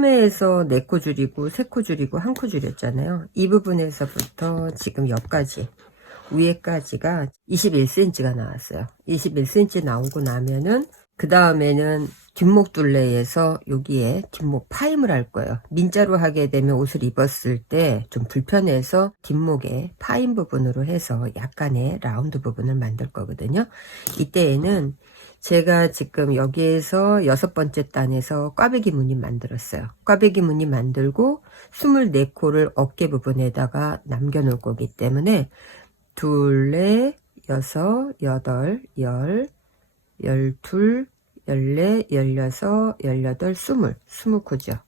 처음에서 4코 줄이고 3코 줄이고 1코 줄였잖아요. 이 부분에서부터 지금 여기까지 위에까지가 21cm가 나왔어요. 21cm 나오고 나면은 그 다음에는 뒷목 둘레에서 여기에 뒷목 파임을 할 거예요. 민자로 하게 되면 옷을 입었을 때 좀 불편해서 뒷목에 파임 부분으로 해서 약간의 라운드 부분을 만들 거거든요. 이때에는 제가 지금 여기에서 6번째 단에서 꽈배기 무늬 만들었어요. 꽈배기 무늬 만들고 24코를 어깨 부분에다가 남겨 놓을 거기 때문에 둘, 넷, 여섯, 여덟, 열, 열둘, 열넷, 열여섯, 열여덟, 20코죠.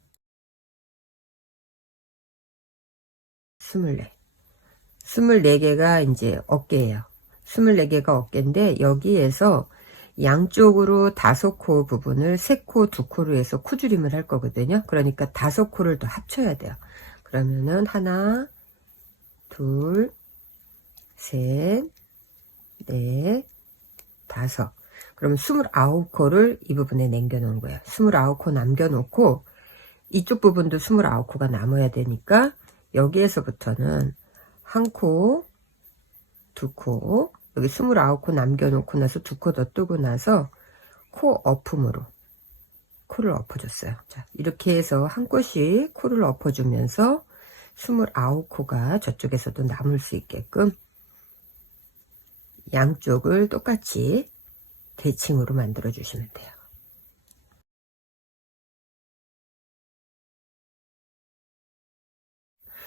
24. 24개가 이제 어깨예요. 24개가 어깨인데 여기에서 양쪽으로 5코 부분을 3코, 2코로 해서 코줄임을 할 거거든요. 그러니까 5코를 더 합쳐야 돼요. 그러면은 하나, 둘, 셋, 넷, 5. 그럼 29코를 이 부분에 남겨 놓은 거예요. 29코 남겨 놓고 이쪽 부분도 29코가 남아야 되니까 여기에서부터는 1코, 2코, 여기 29코 남겨 놓고 나서 2코 더 뜨고 나서 코 엎음으로 코를 엎어줬어요. 자, 이렇게 해서 한 코씩 코를 엎어주면서 29코가 저쪽에서도 남을 수 있게끔 양쪽을 똑같이 대칭으로 만들어 주시면 돼요.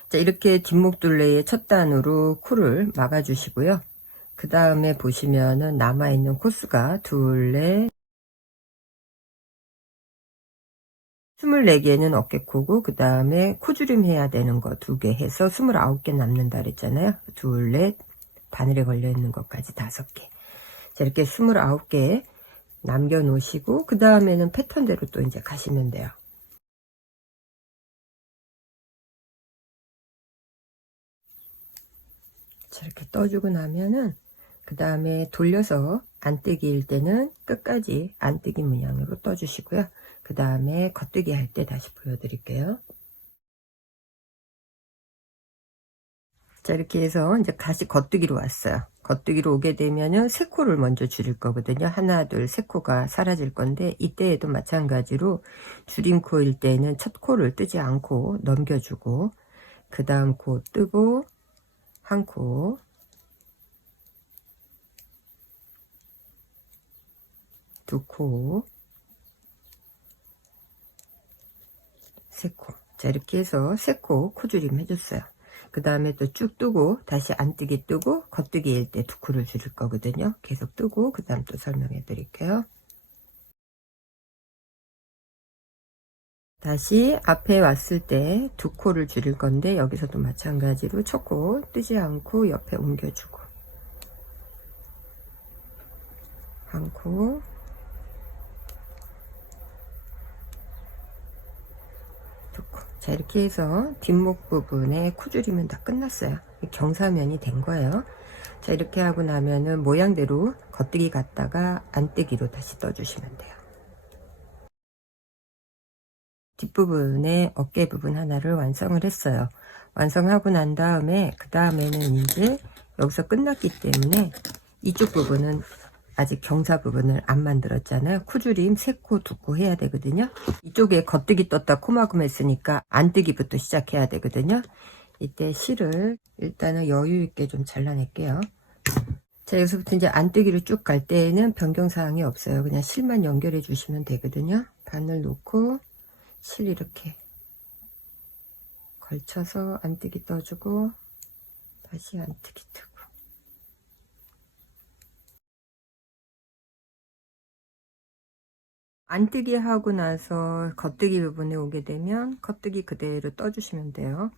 자, 이렇게 뒷목 둘레의 첫 단으로 코를 막아 주시고요. 그 다음에 보시면은 남아있는 코수가 둘레 24개는 어깨코고 그 다음에 코주림 해야 되는 거 2개 해서 29개 남는다 그랬잖아요. 둘레 바늘에 걸려 있는 것까지 5개. 자, 이렇게 29개 남겨 놓으시고 그 다음에는 패턴대로 또 이제 가시면 돼요. 자, 이렇게 떠주고 나면은 그 다음에 돌려서 안뜨기일 때는 끝까지 안뜨기 문양으로 떠주시고요. 그 다음에 겉뜨기 할 때 다시 보여드릴게요. 자, 이렇게 해서 이제 다시 겉뜨기로 왔어요. 겉뜨기로 오게 되면은 3코를 먼저 줄일 거거든요. 하나, 둘, 3코가 사라질 건데 이때에도 마찬가지로 줄임코일 때는 첫 코를 뜨지 않고 넘겨주고 그 다음 코 뜨고 한 코, 두 코, 3코. 자, 이렇게 해서 3코 코줄임 해줬어요. 그 다음에 또 쭉 뜨고 다시 안뜨기 뜨고 겉뜨기일 때 2코를 줄일 거거든요. 계속 뜨고 그 다음 또 설명해 드릴게요. 다시 앞에 왔을 때 2코를 줄일 건데 여기서도 마찬가지로 첫 코 뜨지 않고 옆에 옮겨주고 한 코, 두 코. 자, 이렇게 해서 뒷목 부분에 코줄이면 다 끝났어요. 경사면이 된 거예요. 자, 이렇게 하고 나면은 모양대로 겉뜨기 갔다가 안뜨기로 다시 떠주시면 돼요. 뒷부분에 어깨 부분 하나를 완성을 했어요. 완성하고 난 다음에 그 다음에는 이제 여기서 끝났기 때문에 이쪽 부분은 아직 경사 부분을 안 만들었잖아요. 코줄임 3코, 2코 해야 되거든요. 이쪽에 겉뜨기 떴다 코막음 했으니까 안뜨기부터 시작해야 되거든요. 이때 실을 일단은 여유 있게 좀 잘라낼게요. 자, 여기서부터 이제 안뜨기로 쭉 갈 때에는 변경사항이 없어요. 그냥 실만 연결해 주시면 되거든요. 바늘 놓고 실 이렇게 걸쳐서 안뜨기 떠주고 다시 안뜨기 뜨고 안뜨기 하고 나서 겉뜨기 부분에 오게 되면 겉뜨기 그대로 떠주시면 돼요.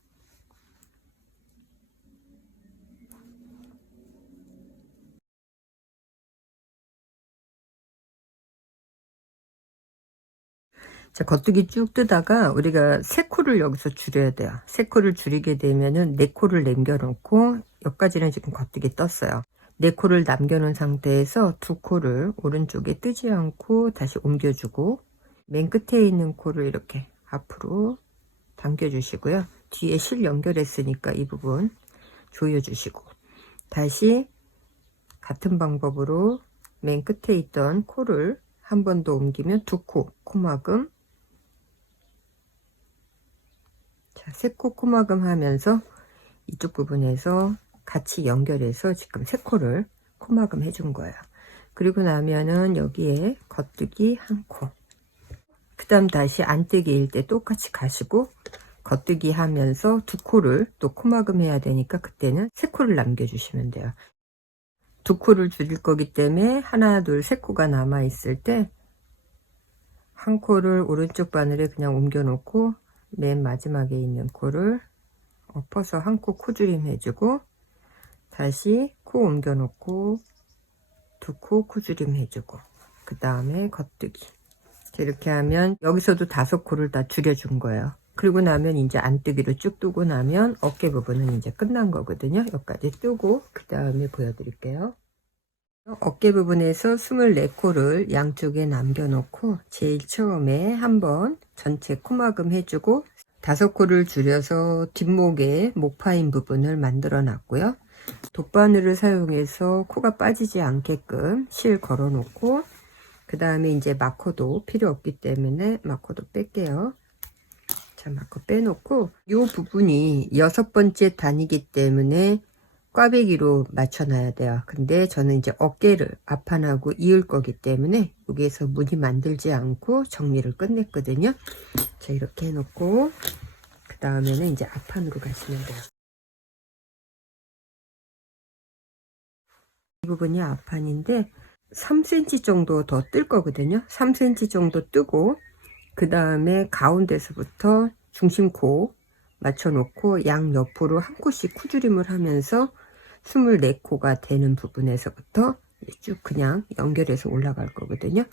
자, 겉뜨기 쭉 뜨다가 우리가 3코를 여기서 줄여야 돼요. 3코를 줄이게 되면은 4코를 남겨놓고 여기까지는 지금 겉뜨기 떴어요. 4코를 남겨놓은 상태에서 2코를 오른쪽에 뜨지 않고 다시 옮겨주고 맨 끝에 있는 코를 이렇게 앞으로 당겨주시고요. 뒤에 실 연결했으니까 이 부분 조여주시고, 다시 같은 방법으로 맨 끝에 있던 코를 한 번 더 옮기면 두 코, 코막음. 자, 세 코 코막음 하면서 이쪽 부분에서 같이 연결해서 지금 세 코를 코막음 해준 거예요. 그리고 나면은 여기에 겉뜨기 한 코, 그 다음 다시 안뜨기일 때 똑같이 가시고 겉뜨기 하면서 두 코를 또 코막음 해야 되니까 그때는 세 코를 남겨주시면 돼요. 두 코를 줄일 거기 때문에 하나, 둘, 세 코가 남아 있을 때 한 코를 오른쪽 바늘에 그냥 옮겨 놓고 맨 마지막에 있는 코를 엎어서 한 코 코줄임 해주고, 다시 코 옮겨 놓고 두 코 코줄임 해주고, 그 다음에 겉뜨기. 이렇게 하면 여기서도 5코를 다 줄여준 거예요. 그리고 나면 이제 안뜨기로 쭉 뜨고 나면 어깨 부분은 이제 끝난 거거든요. 여기까지 뜨고 그 다음에 보여드릴게요. 어깨 부분에서 24코를 양쪽에 남겨놓고 제일 처음에 한번 전체 코막음 해주고 5코를 줄여서 뒷목에 목파인 부분을 만들어 놨고요. 돗바늘을 사용해서 코가 빠지지 않게끔 실 걸어 놓고, 그 다음에 이제 마커도 필요 없기 때문에 마커도 뺄게요. 자, 마커 빼놓고 이 부분이 6번째 단이기 때문에 꽈배기로 맞춰놔야 돼요. 근데 저는 이제 어깨를 앞판하고 이을 거기 때문에 여기에서 무늬 만들지 않고 정리를 끝냈거든요. 자, 이렇게 해놓고 그 다음에는 이제 앞판으로 가시면 돼요. 이 부분이 앞판인데 3cm 정도 더 뜰 거거든요. 3cm 정도 뜨고 그 다음에 가운데서부터 중심코 맞춰 놓고 양 옆으로 한 코씩 쿠주림을 하면서 24코가 되는 부분에서부터 쭉 그냥 연결해서 올라갈 거거든요.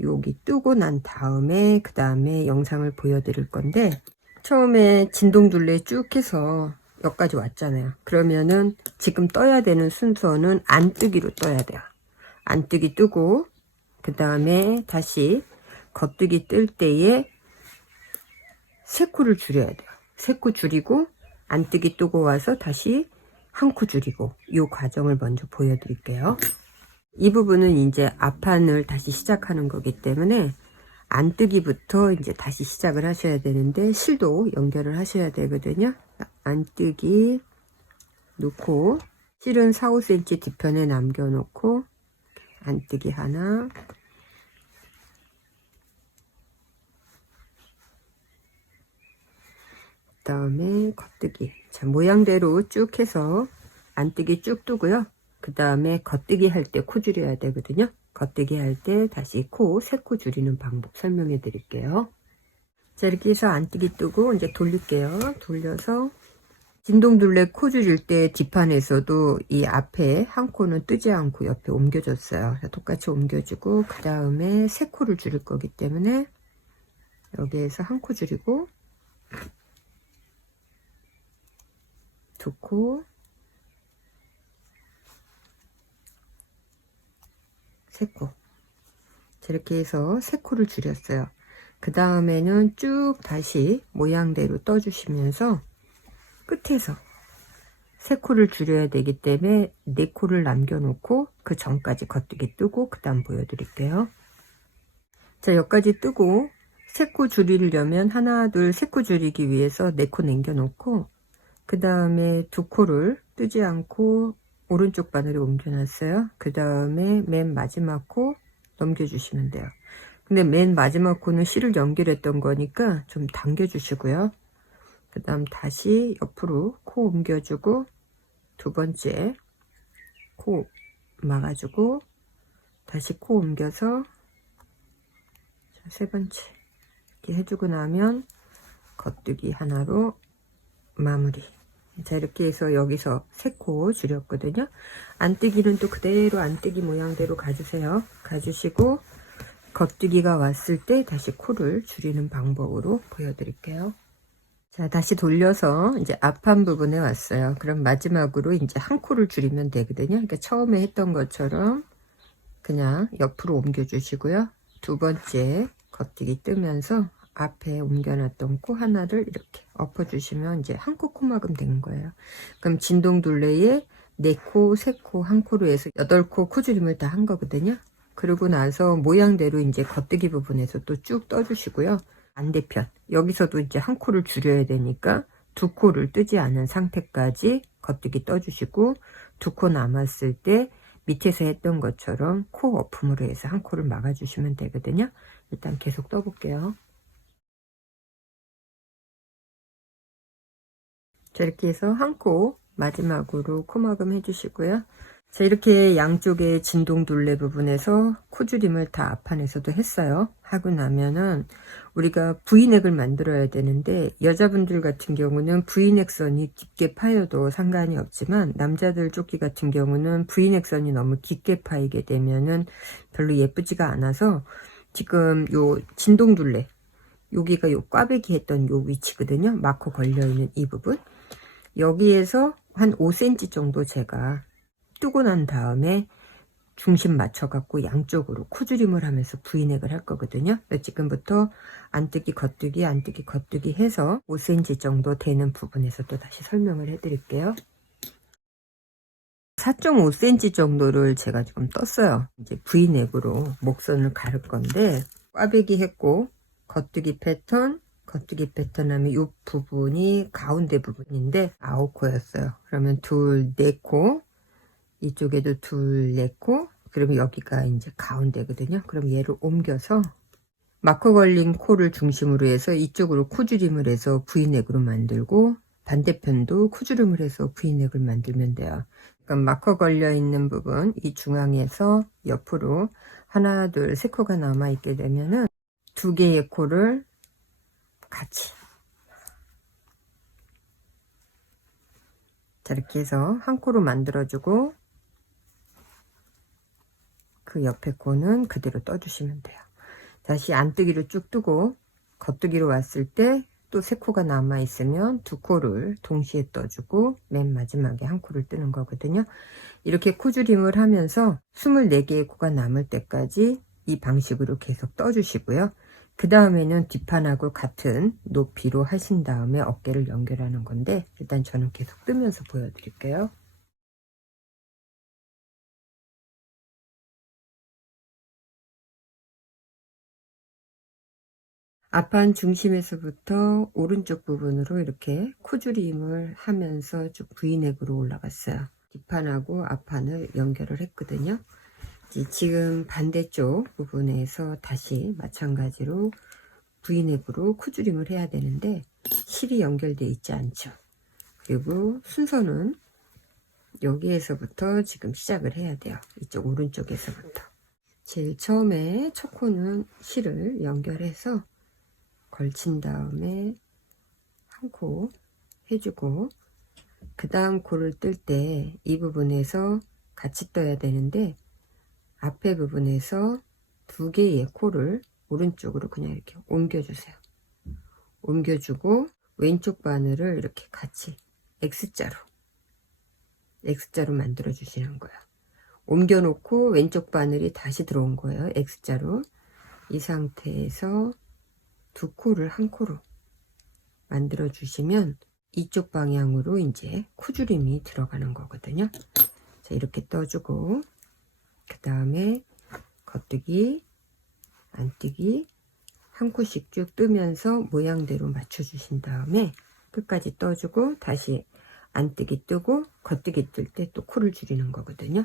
여기 뜨고 난 다음에 그 다음에 영상을 보여드릴 건데, 처음에 진동둘레 쭉 해서 여기까지 왔잖아요. 그러면은 지금 떠야 되는 순서는 안뜨기로 떠야 돼요. 안뜨기 뜨고 그 다음에 다시 겉뜨기 뜰 때에 3코를 줄여야 돼요. 3코 줄이고 안뜨기 뜨고 와서 다시 한 코 줄이고, 이 과정을 먼저 보여드릴게요. 이 부분은 이제 앞판을 다시 시작하는 거기 때문에 안뜨기부터 이제 다시 시작을 하셔야 되는데 실도 연결을 하셔야 되거든요. 안뜨기 놓고 실은 4, 5cm 뒤편에 남겨놓고 안뜨기 하나, 그 다음에 겉뜨기. 자, 모양대로 쭉 해서 안뜨기 쭉 뜨고요. 그 다음에 겉뜨기 할 때 코 줄여야 되거든요. 겉뜨기 할 때 다시 코 3코 줄이는 방법 설명해 드릴게요. 자, 이렇게 해서 안뜨기 뜨고 이제 돌릴게요. 돌려서 진동둘레 코 줄일 때 뒷판에서도 이 앞에 한 코는 뜨지 않고 옆에 옮겨줬어요. 똑같이 옮겨주고 그 다음에 3코를 줄일 거기 때문에 여기에서 한 코 줄이고 2코, 3코. 이렇게 해서 3코를 줄였어요. 그 다음에는 쭉 다시 모양대로 떠주시면서 끝에서 3코를 줄여야 되기 때문에 4코를 남겨놓고 그 전까지 겉뜨기 뜨고 그 다음 보여드릴게요. 자, 여기까지 뜨고 3코 줄이려면 하나, 둘, 3코 줄이기 위해서 4코 남겨놓고 그 다음에 2코를 뜨지 않고 오른쪽 바늘에 옮겨놨어요. 그 다음에 맨 마지막 코 넘겨주시면 돼요. 근데 맨 마지막 코는 실을 연결했던 거니까 좀 당겨 주시고요. 그 다음 다시 옆으로 코 옮겨주고 2번째 코 막아주고 다시 코 옮겨서 3번째 이렇게 해주고 나면 겉뜨기 하나로 마무리. 자, 이렇게 해서 여기서 3코 줄였거든요. 안뜨기는 또 그대로 안뜨기 모양대로 가주세요. 가주시고 겉뜨기가 왔을 때 다시 코를 줄이는 방법으로 보여드릴게요. 자, 다시 돌려서 이제 앞판 부분에 왔어요. 그럼 마지막으로 이제 한 코를 줄이면 되거든요. 그러니까 처음에 했던 것처럼 그냥 옆으로 옮겨 주시고요. 2번째 겉뜨기 뜨면서 앞에 옮겨놨던 코 하나를 이렇게 엎어주시면 이제 한 코 코막음 된 거예요. 그럼 진동둘레에 4코, 3코, 1코로 해서 8코 코줄임을 다 한 거거든요. 그러고 나서 모양대로 이제 겉뜨기 부분에서 또 쭉 떠주시고요. 반대편 여기서도 이제 한 코를 줄여야 되니까 2코를 뜨지 않은 상태까지 겉뜨기 떠주시고 2코 남았을 때 밑에서 했던 것처럼 코 어품으로 해서 한 코를 막아주시면 되거든요. 일단 계속 떠볼게요. 자, 이렇게 해서 한 코 마지막으로 코막음 해주시고요. 자, 이렇게 양쪽의 진동둘레 부분에서 코줄임을 다 앞판에서도 했어요. 하고 나면은 우리가 V넥을 만들어야 되는데, 여자분들 같은 경우는 V넥 선이 깊게 파여도 상관이 없지만 남자들 조끼 같은 경우는 V넥 선이 너무 깊게 파이게 되면은 별로 예쁘지가 않아서, 지금 요 진동둘레 여기가 요 꽈배기 했던 요 위치거든요. 마커 걸려있는 이 부분, 여기에서 한 5cm 정도 제가 뜨고 난 다음에 중심 맞춰 갖고 양쪽으로 코줄임을 하면서 V넥을 할 거거든요. 지금부터 안뜨기 겉뜨기 안뜨기 겉뜨기 해서 5cm 정도 되는 부분에서 또 다시 설명을 해 드릴게요. 4.5cm 정도를 제가 지금 떴어요. 이제 V넥으로 목선을 가를 건데, 꽈배기 했고 겉뜨기 패턴 하면 이 부분이 가운데 부분인데 9코였어요. 그러면 둘, 4코, 이쪽에도 둘, 4코, 그러면 여기가 이제 가운데거든요. 그럼 얘를 옮겨서 마커 걸린 코를 중심으로 해서 이쪽으로 코줄임을 해서 V넥으로 만들고, 반대편도 코줄임을 해서 V넥을 만들면 돼요. 그러니까 마커 걸려 있는 부분 이 중앙에서 옆으로 하나, 둘, 3코가 남아 있게 되면은 2개의 코를 같이, 자, 이렇게 해서 한 코로 만들어주고 그 옆에 코는 그대로 떠주시면 돼요. 다시 안뜨기로 쭉 뜨고 겉뜨기로 왔을 때 또 3코가 남아 있으면 2코를 동시에 떠주고 맨 마지막에 한 코를 뜨는 거거든요. 이렇게 코줄임을 하면서 24개의 코가 남을 때까지 이 방식으로 계속 떠주시고요. 그 다음에는 뒷판하고 같은 높이로 하신 다음에 어깨를 연결하는 건데, 일단 저는 계속 뜨면서 보여드릴게요. 앞판 중심에서부터 오른쪽 부분으로 이렇게 코줄임을 하면서 쭉 V넥으로 올라갔어요. 뒷판하고 앞판을 연결을 했거든요. 지금 반대쪽 부분에서 다시 마찬가지로 V넥으로 코줄임을 해야 되는데 실이 연결되어 있지 않죠. 그리고 순서는 여기에서부터 지금 시작을 해야 돼요. 이쪽 오른쪽에서부터. 제일 처음에 첫 코는 실을 연결해서 걸친 다음에 한 코 해주고, 그 다음 코를 뜰 때 이 부분에서 같이 떠야 되는데 앞에 부분에서 2개의 코를 오른쪽으로 그냥 이렇게 옮겨주세요. 옮겨주고 왼쪽 바늘을 이렇게 같이 X자로 만들어 주시는 거예요. 옮겨 놓고 왼쪽 바늘이 다시 들어온 거예요. X자로. 이 상태에서 2코를 한 코로 만들어 주시면 이쪽 방향으로 이제 코줄임이 들어가는 거거든요. 자, 이렇게 떠주고 그 다음에 겉뜨기 안뜨기 한 코씩 쭉 뜨면서 모양대로 맞춰 주신 다음에 끝까지 떠주고 다시 안뜨기 뜨고 겉뜨기 뜰 때 또 코를 줄이는 거거든요.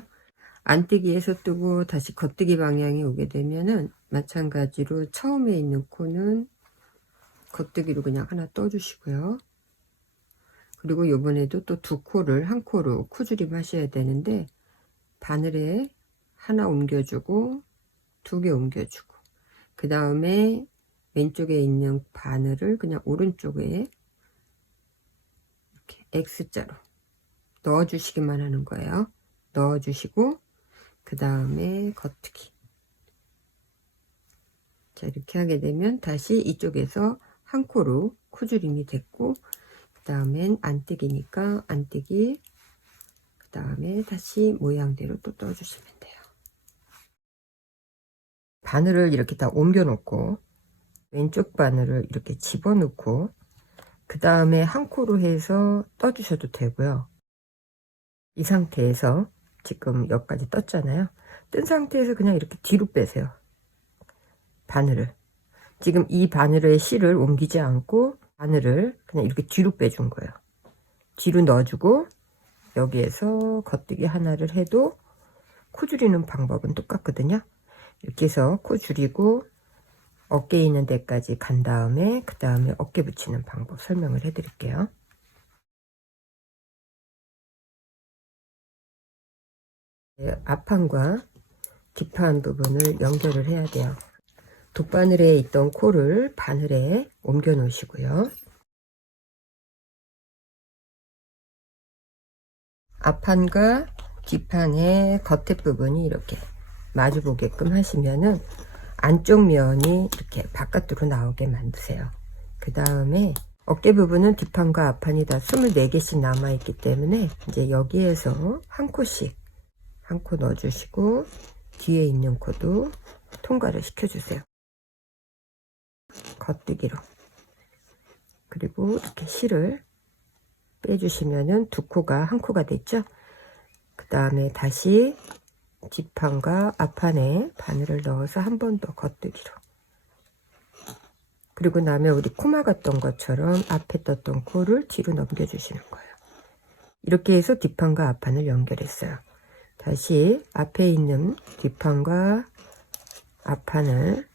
안뜨기에서 뜨고 다시 겉뜨기 방향이 오게 되면은 마찬가지로 처음에 있는 코는 겉뜨기로 그냥 하나 떠주시고요. 그리고 요번에도 또 2코를 한 코로 코줄임 하셔야 되는데, 바늘에 하나 옮겨주고 2개 옮겨주고 그 다음에 왼쪽에 있는 바늘을 그냥 오른쪽에 이렇게 X자로 넣어 주시기만 하는 거예요. 넣어 주시고 그 다음에 겉뜨기. 자, 이렇게 하게 되면 다시 이쪽에서 한 코로 코줄임이 됐고, 그 다음엔 안뜨기니까 안뜨기, 그 다음에 다시 모양대로 또 떠주시면 돼요. 바늘을 이렇게 다 옮겨 놓고 왼쪽 바늘을 이렇게 집어넣고 그 다음에 한 코로 해서 떠주셔도 되고요. 이 상태에서 지금 여기까지 떴잖아요. 뜬 상태에서 그냥 이렇게 뒤로 빼세요. 바늘을. 지금 이 바늘의 실을 옮기지 않고 바늘을 그냥 이렇게 뒤로 빼준 거예요. 뒤로 넣어주고 여기에서 겉뜨기 하나를 해도 코 줄이는 방법은 똑같거든요. 이렇게 해서 코 줄이고 어깨에 있는 데까지 간 다음에 그 다음에 어깨 붙이는 방법 설명을 해 드릴게요. 앞판과 뒷판 부분을 연결을 해야 돼요. 돗바늘에 있던 코를 바늘에 옮겨 놓으시고요. 앞판과 뒷판의 겉에 부분이 이렇게 마주 보게끔 하시면은 안쪽 면이 이렇게 바깥으로 나오게 만드세요. 그 다음에 어깨 부분은 뒷판과 앞판이 다 24개씩 남아 있기 때문에 이제 여기에서 한 코씩 한 코 넣어주시고 뒤에 있는 코도 통과를 시켜주세요. 겉뜨기로. 그리고 이렇게 실을 빼주시면은 두 코가 한 코가 됐죠. 그 다음에 다시 뒷판과 앞판에 바늘을 넣어서 한 번 더 겉뜨기로. 그리고 나면 우리 코 막았던 것처럼 앞에 떴던 코를 뒤로 넘겨주시는 거예요. 이렇게 해서 뒷판과 앞판을 연결했어요. 다시 앞에 있는 뒷판과 앞판을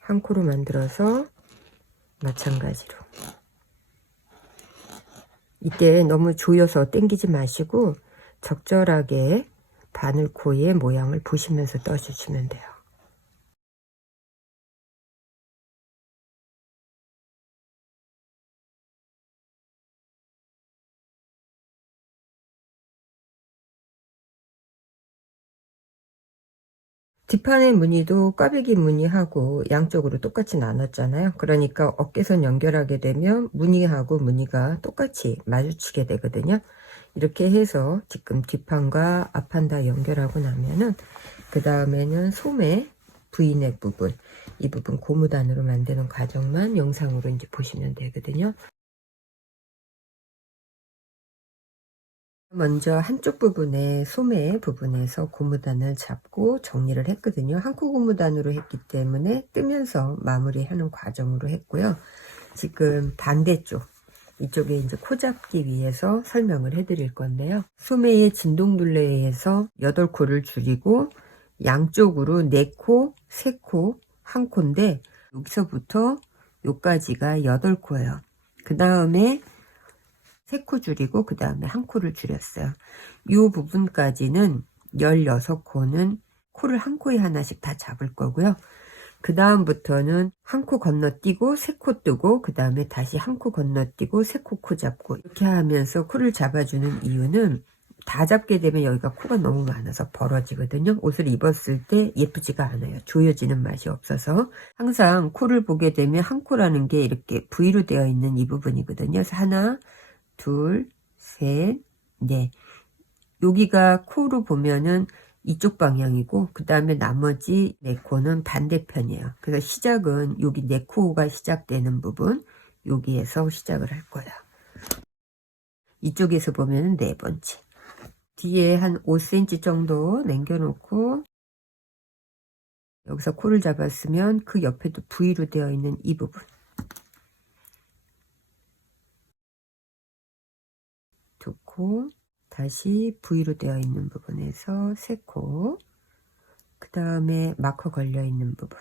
한 코로 만들어서 마찬가지로. 이때 너무 조여서 당기지 마시고 적절하게 바늘코의 모양을 보시면서 떠주시면 돼요. 뒷판의 무늬도 꽈배기 무늬하고 양쪽으로 똑같이 나눴잖아요. 그러니까 어깨선 연결하게 되면 무늬하고 무늬가 똑같이 마주치게 되거든요. 이렇게 해서 지금 뒷판과 앞판 다 연결하고 나면은 그 다음에는 소매 V넥 부분, 이 부분 고무단으로 만드는 과정만 영상으로 이제 보시면 되거든요. 먼저 한쪽 부분에 소매 부분에서 고무단을 잡고 정리를 했거든요. 한 코 고무단으로 했기 때문에 뜨면서 마무리하는 과정으로 했고요. 지금 반대쪽 이쪽에 이제 코 잡기 위해서 설명을 해 드릴 건데요. 소매의 진동둘레에 의해서 8코를 줄이고 양쪽으로 4코, 3코, 1코인데 여기서부터 여기까지가 8코예요. 그 다음에 3코 줄이고 그 다음에 1코를 줄였어요. 이 부분까지는 16코는 코를 한 코에 하나씩 다 잡을 거고요. 그 다음부터는 한 코 건너뛰고 3코 뜨고 그 다음에 다시 한 코 건너뛰고 3코 코 잡고 이렇게 하면서 코를 잡아주는 이유는 다 잡게 되면 여기가 코가 너무 많아서 벌어지거든요. 옷을 입었을 때 예쁘지가 않아요. 조여지는 맛이 없어서. 항상 코를 보게 되면 한 코라는 게 이렇게 V로 되어 있는 이 부분이거든요. 그래서 하나, 둘, 셋, 넷. 여기가 코로 보면은 이쪽 방향이고 그 다음에 나머지 4코는 반대편이에요. 그래서 시작은 여기 4코가 시작되는 부분 여기에서 시작을 할 거야. 이쪽에서 보면은 4번째. 뒤에 한 5cm 정도 남겨놓고 여기서 코를 잡았으면 그 옆에도 V로 되어 있는 이 부분. 두 코, 다시 V로 되어 있는 부분에서 3코, 그 다음에 마커 걸려 있는 부분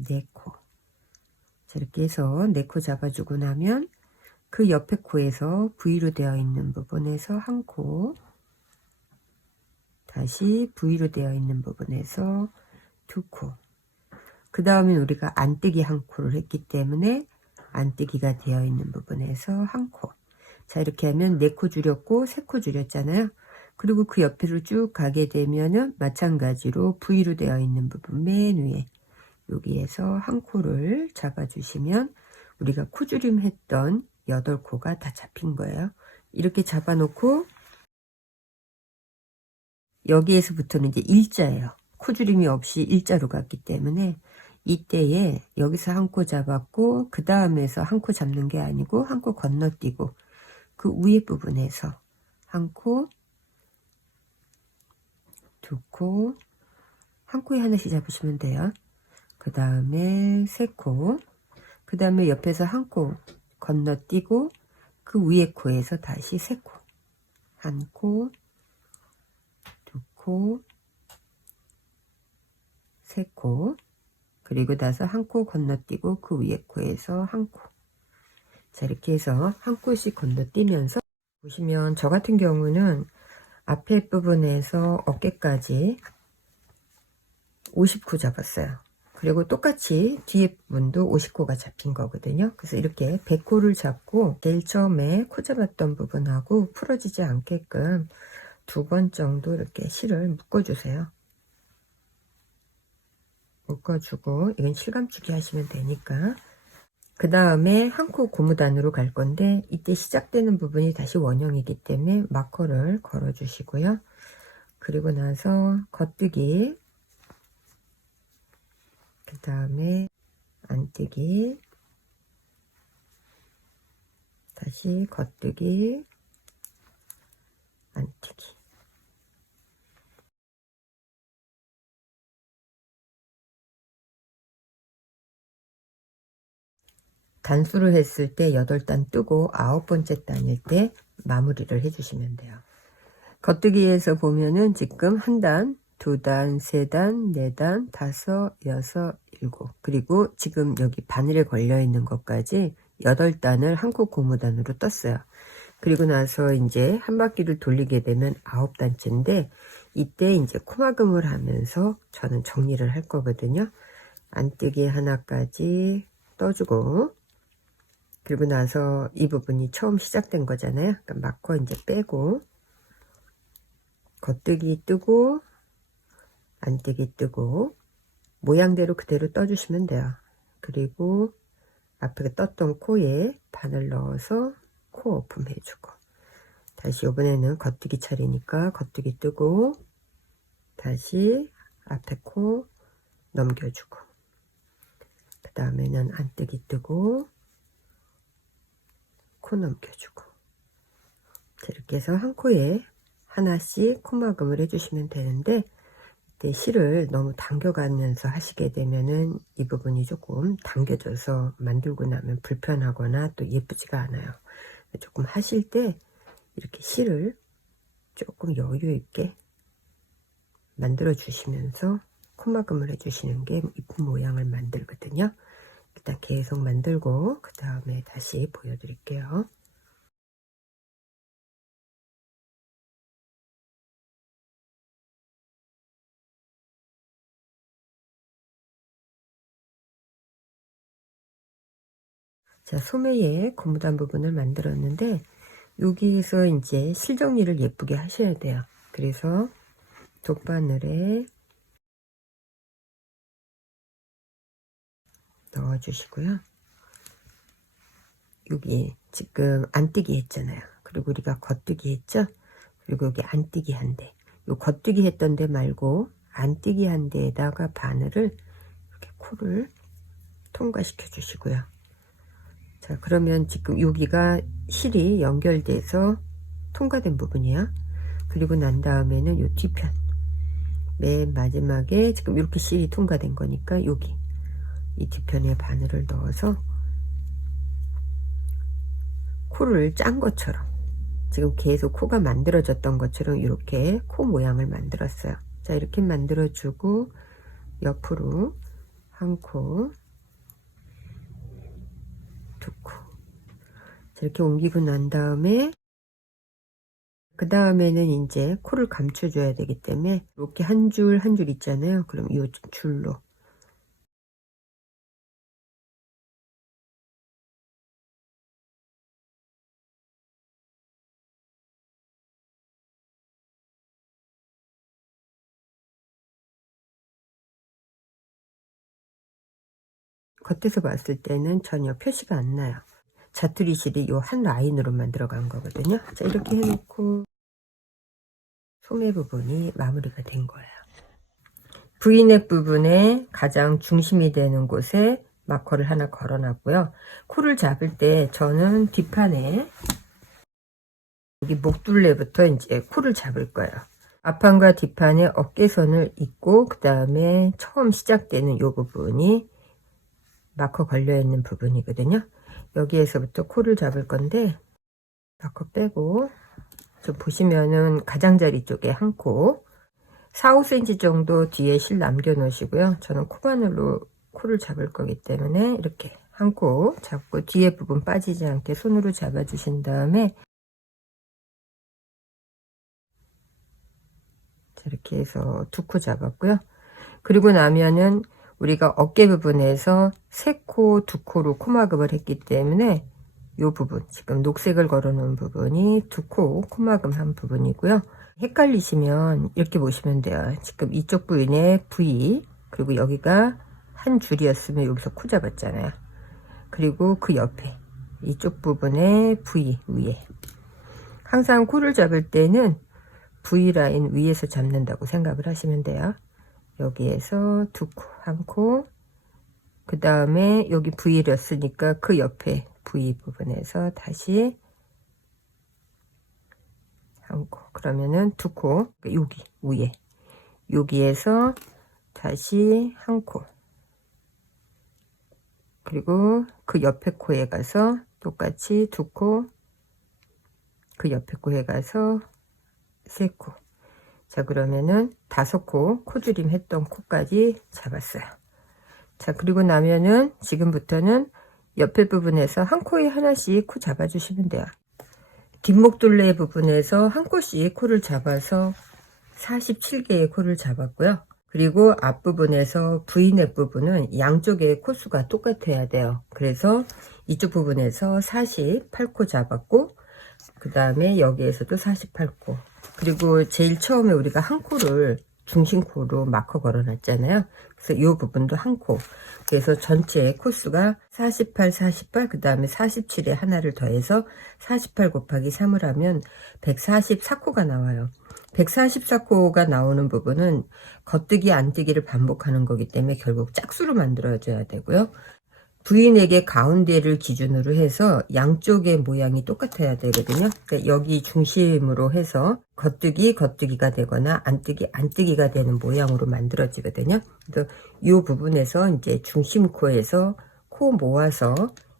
4코. 자, 이렇게 해서 4코 잡아주고 나면 그 옆에 코에서 V로 되어 있는 부분에서 1코, 다시 V로 되어 있는 부분에서 2코. 그 다음에 우리가 안뜨기 1코를 했기 때문에 안뜨기가 되어 있는 부분에서 1코. 자, 이렇게 하면 4코 줄였고 3코 줄였잖아요. 그리고 그 옆으로 쭉 가게 되면은 마찬가지로 V로 되어 있는 부분 맨 위에 여기에서 1코를 잡아주시면 우리가 코줄임 했던 8코가 다 잡힌 거예요. 이렇게 잡아놓고 여기에서부터는 이제 일자예요. 코줄임이 없이 일자로 갔기 때문에 이때에 여기서 한 코 잡았고 그 다음에서 한 코 잡는 게 아니고 한 코 건너뛰고 그 위에 부분에서 한 코, 두 코, 한 코에 하나씩 잡으시면 돼요. 그 다음에 세 코, 그 다음에 옆에서 한 코 건너뛰고 그 위에 코에서 다시 세 코, 한 코, 두 코, 세 코, 그리고 나서 한 코 건너뛰고 그 위에 코에서 한 코. 자, 이렇게 해서 한 코씩 건너뛰면서 보시면 저 같은 경우는 앞에 부분에서 어깨까지 50코 잡았어요. 그리고 똑같이 뒤에 부분도 50코가 잡힌 거거든요. 그래서 이렇게 100코를 잡고 제일 처음에 코 잡았던 부분하고 풀어지지 않게끔 2번 정도 이렇게 실을 묶어주세요. 묶어주고 이건 실감주기 하시면 되니까 그 다음에 한 코 고무단으로 갈 건데 이때 시작되는 부분이 다시 원형이기 때문에 마커를 걸어 주시고요. 그리고 나서 겉뜨기, 그 다음에 안뜨기, 다시 겉뜨기, 안뜨기. 단수를 했을 때 8단 뜨고 9번째 단일 때 마무리를 해주시면 돼요. 겉뜨기에서 보면은 지금 1단, 2단, 3단, 4단, 5, 6, 7 그리고 지금 여기 바늘에 걸려 있는 것까지 8단을 한 코 고무단으로 떴어요. 그리고 나서 이제 한 바퀴를 돌리게 되면 9단째인데 이때 이제 코막음을 하면서 저는 정리를 할 거거든요. 안뜨기 하나까지 떠주고 그리고 나서 이 부분이 처음 시작된 거잖아요. 그러니까 마커 이제 빼고 겉뜨기 뜨고 안뜨기 뜨고 모양대로 그대로 떠주시면 돼요. 그리고 앞에 떴던 코에 바늘 넣어서 코 오픈 해주고 다시 이번에는 겉뜨기 차례니까 겉뜨기 뜨고 다시 앞에 코 넘겨주고 그 다음에는 안뜨기 뜨고 코 넘겨주고 이렇게 해서 한 코에 하나씩 코막음을 해주시면 되는데 이때 실을 너무 당겨가면서 하시게 되면은 이 부분이 조금 당겨져서 만들고 나면 불편하거나 또 예쁘지가 않아요. 조금 하실 때 이렇게 실을 조금 여유 있게 만들어 주시면서 코막음을 해주시는 게 이쁜 모양을 만들거든요. 일단 계속 만들고 그 다음에 다시 보여드릴게요. 자, 소매의 고무단 부분을 만들었는데 여기에서 이제 실 정리를 예쁘게 하셔야 돼요. 그래서 돗바늘에 넣어주시고요. 여기 지금 안뜨기 했잖아요. 그리고 우리가 겉뜨기 했죠. 그리고 여기 안뜨기 한 대. 요 겉뜨기 했던 데 말고 안뜨기 한 대에다가 바늘을 이렇게 코를 통과시켜 주시고요. 자, 그러면 지금 여기가 실이 연결돼서 통과된 부분이야. 그리고 난 다음에는 요 뒤편 맨 마지막에 지금 이렇게 실이 통과된 거니까 여기 이 뒤편에 바늘을 넣어서 코를 짠 것처럼 지금 계속 코가 만들어졌던 것처럼 이렇게 코 모양을 만들었어요. 자, 이렇게 만들어 주고 옆으로 한 코, 두 코 이렇게 옮기고 난 다음에 그 다음에는 이제 코를 감춰 줘야 되기 때문에 이렇게 한 줄 한 줄 있잖아요. 그럼 이 줄로 겉에서 봤을 때는 전혀 표시가 안 나요. 자투리 실이 요 한 라인으로만 들어간 거거든요. 자, 이렇게 해놓고 소매 부분이 마무리가 된 거예요. V넥 부분에 가장 중심이 되는 곳에 마커를 하나 걸어놨고요. 코를 잡을 때 저는 뒷판에 여기 목둘레부터 이제 코를 잡을 거예요. 앞판과 뒷판에 어깨선을 잇고 그 다음에 처음 시작되는 이 부분이 마커 걸려있는 부분이거든요. 여기에서부터 코를 잡을 건데 마커 빼고 좀 보시면은 가장자리 쪽에 한 코 4, 5cm 정도 뒤에 실 남겨 놓으시고요. 저는 코바늘로 코를 잡을 거기 때문에 이렇게 한 코 잡고 뒤에 부분 빠지지 않게 손으로 잡아 주신 다음에 이렇게 해서 두 코 잡았고요. 그리고 나면은 우리가 어깨 부분에서 세 코, 두 코로 코막음을 했기 때문에 이 부분, 지금 녹색을 걸어 놓은 부분이 두 코 코막음 한 부분이고요. 헷갈리시면 이렇게 보시면 돼요. 지금 이쪽 부분에 V, 그리고 여기가 한 줄이었으면 여기서 코 잡았잖아요. 그리고 그 옆에 이쪽 부분에 V 위에, 항상 코를 잡을 때는 V라인 위에서 잡는다고 생각을 하시면 돼요. 여기에서 두 코, 한 코, 그 다음에 여기 V였으니까 그 옆에 V 부분에서 다시 한 코, 그러면은 두 코, 여기 위에, 여기에서 다시 한 코, 그리고 그 옆에 코에 가서 똑같이 두 코, 그 옆에 코에 가서 세 코. 자, 그러면은 다섯 코, 코줄임 했던 코까지 잡았어요. 자, 그리고 나면은 지금부터는 옆에 부분에서 한 코에 하나씩 코 잡아주시면 돼요. 뒷목둘레 부분에서 한 코씩 코를 잡아서 47개의 코를 잡았고요. 그리고 앞부분에서 V넥 부분은 양쪽의 코수가 똑같아야 돼요. 그래서 이쪽 부분에서 48코 잡았고, 그 다음에 여기에서도 48코. 그리고 제일 처음에 우리가 한 코를 중심코로 마커 걸어 놨잖아요. 그래서 이 부분도 한 코. 그래서 전체 코수가 48, 48, 그 다음에 47에 하나를 더해서 48 곱하기 3을 하면 144코가 나와요. 144코가 나오는 부분은 겉뜨기 안뜨기를 반복하는 거기 때문에 결국 짝수로 만들어져야 되고요. V넥의 가운데를 기준으로 해서 양쪽의 모양이 똑같아야 되거든요. 그러니까 여기 중심으로 해서 겉뜨기, 겉뜨기가 되거나 안뜨기, 안뜨기가 되는 모양으로 만들어지거든요. 그래서 이 부분에서 이제 중심코에서 코 모아서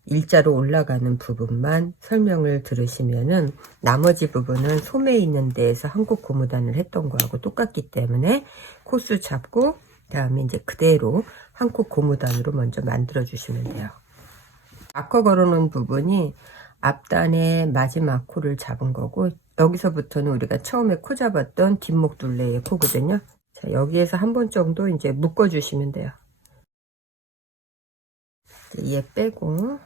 일자로 올라가는 부분만 설명을 들으시면은 나머지 부분은 소매 있는 데에서 한국 고무단을 했던 거하고 똑같기 때문에 코수 잡고 다음에 이제 그대로 한 코 고무단으로 먼저 만들어 주시면 돼요. 마커 걸어 놓은 부분이 앞단의 마지막 코를 잡은 거고, 여기서부터는 우리가 처음에 코 잡았던 뒷목 둘레의 코거든요. 자, 여기에서 한 번 정도 이제 묶어 주시면 돼요. 얘 빼고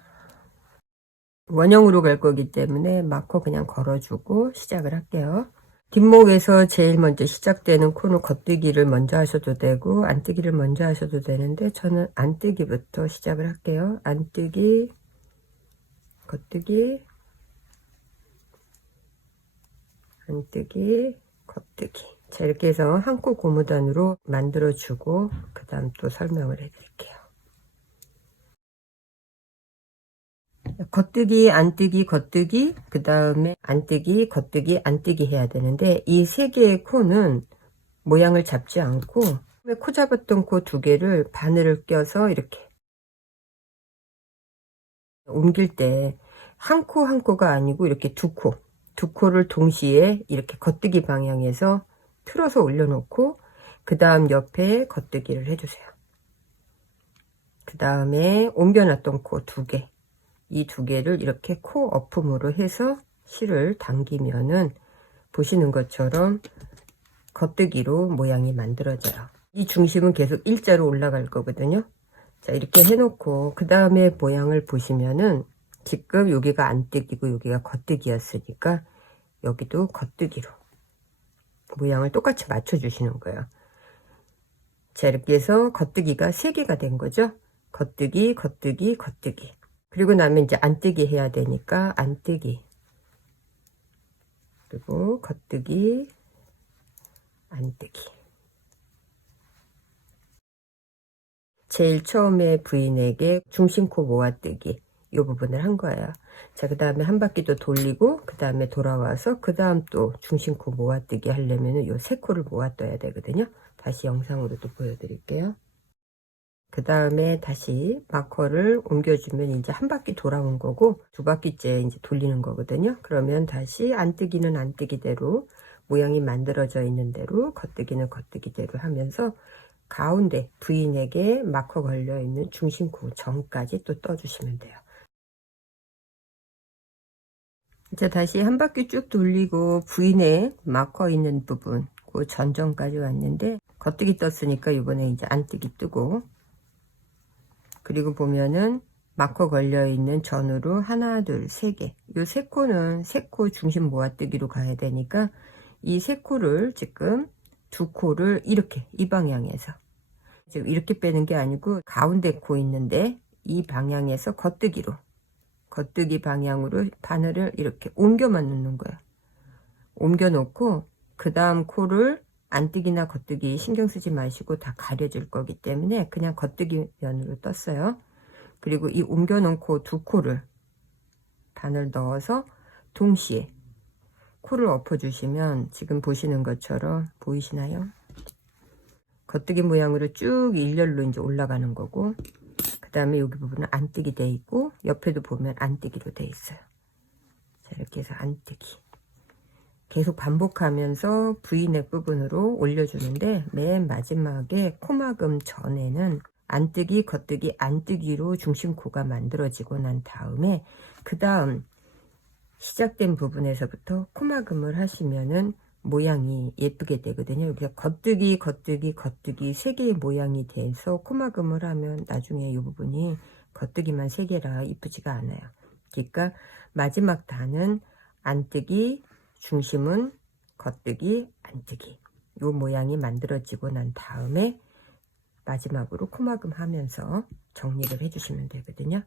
원형으로 갈 거기 때문에 마커 그냥 걸어주고 시작을 할게요. 뒷목에서 제일 먼저 시작되는 코는 겉뜨기를 먼저 하셔도 되고 안뜨기를 먼저 하셔도 되는데 저는 안뜨기부터 시작을 할게요. 안뜨기, 겉뜨기, 안뜨기, 겉뜨기. 자, 이렇게 해서 한 코 고무단으로 만들어 주고 그 다음 또 설명을 해 드릴게요. 겉뜨기, 안뜨기, 겉뜨기, 그 다음에 안뜨기, 겉뜨기, 안뜨기 해야 되는데 이 세 개의 코는 모양을 잡지 않고 코 잡았던 코 두 개를 바늘을 껴서 이렇게 옮길 때 한 코 한 코가 아니고 이렇게 두 코를 동시에 이렇게 겉뜨기 방향에서 틀어서 올려놓고 그 다음 옆에 겉뜨기를 해주세요. 그 다음에 옮겨놨던 코 두 개, 이 두 개를 이렇게 코 어품으로 해서 실을 당기면은 보시는 것처럼 겉뜨기로 모양이 만들어져요. 이 중심은 계속 일자로 올라갈 거거든요. 자, 이렇게 해놓고 그 다음에 모양을 보시면은 지금 여기가 안뜨기고 여기가 겉뜨기였으니까 여기도 겉뜨기로 모양을 똑같이 맞춰 주시는 거예요. 자, 이렇게 해서 겉뜨기가 3개가 된 거죠. 겉뜨기, 겉뜨기, 겉뜨기. 그리고 나면 이제 안뜨기 해야 되니까 안뜨기, 그리고 겉뜨기, 안뜨기. 제일 처음에 부인에게 중심코 모아뜨기 이 부분을 한 거예요. 자, 그 다음에 한 바퀴 또 돌리고 그 다음에 돌아와서 그 다음 또 중심코 모아뜨기 하려면 요 세 코를 모아떠야 되거든요. 다시 영상으로 또 보여드릴게요. 그 다음에 다시 마커를 옮겨주면 이제 한 바퀴 돌아온 거고 두 바퀴째 이제 돌리는 거거든요. 그러면 다시 안뜨기는 안뜨기대로 모양이 만들어져 있는 대로 겉뜨기는 겉뜨기대로 하면서 가운데 부인에게 마커 걸려 있는 중심코 전까지 또 떠주시면 돼요. 이제 다시 한 바퀴 쭉 돌리고 부인의 마커 있는 부분 그 전전까지 왔는데 겉뜨기 떴으니까 이번에 이제 안뜨기 뜨고, 그리고 보면은 마커 걸려 있는 전으로 하나 둘 세 개, 요 세 코는 세 코 중심 모아뜨기로 가야 되니까 이 세 코를 지금 두 코를 이렇게 이 방향에서 지금 이렇게 빼는 게 아니고 가운데 코 있는데 이 방향에서 겉뜨기로, 겉뜨기 방향으로 바늘을 이렇게 옮겨만 놓는 거예요. 옮겨 놓고 그 다음 코를 안뜨기나 겉뜨기 신경 쓰지 마시고 다 가려질 거기 때문에 그냥 겉뜨기 면으로 떴어요. 그리고 이 옮겨 놓은 코 두 코를 바늘 넣어서 동시에 코를 엎어 주시면 지금 보시는 것처럼 보이시나요? 겉뜨기 모양으로 쭉 일렬로 이제 올라가는 거고, 그 다음에 여기 부분은 안뜨기 돼 있고 옆에도 보면 안뜨기로 돼 있어요. 자, 이렇게 해서 안뜨기 계속 반복하면서 V넥 부분으로 올려주는데 맨 마지막에 코막음 전에는 안뜨기 겉뜨기 안뜨기로 중심코가 만들어지고 난 다음에 그 다음 시작된 부분에서부터 코막음을 하시면은 모양이 예쁘게 되거든요. 여기서 겉뜨기 겉뜨기 겉뜨기 세 개의 모양이 돼서 코막음을 하면 나중에 이 부분이 겉뜨기만 세 개라 이쁘지가 않아요. 그러니까 마지막 단은 안뜨기, 중심은 겉뜨기, 안뜨기 요 모양이 만들어지고 난 다음에 마지막으로 코막음 하면서 정리를 해주시면 되거든요.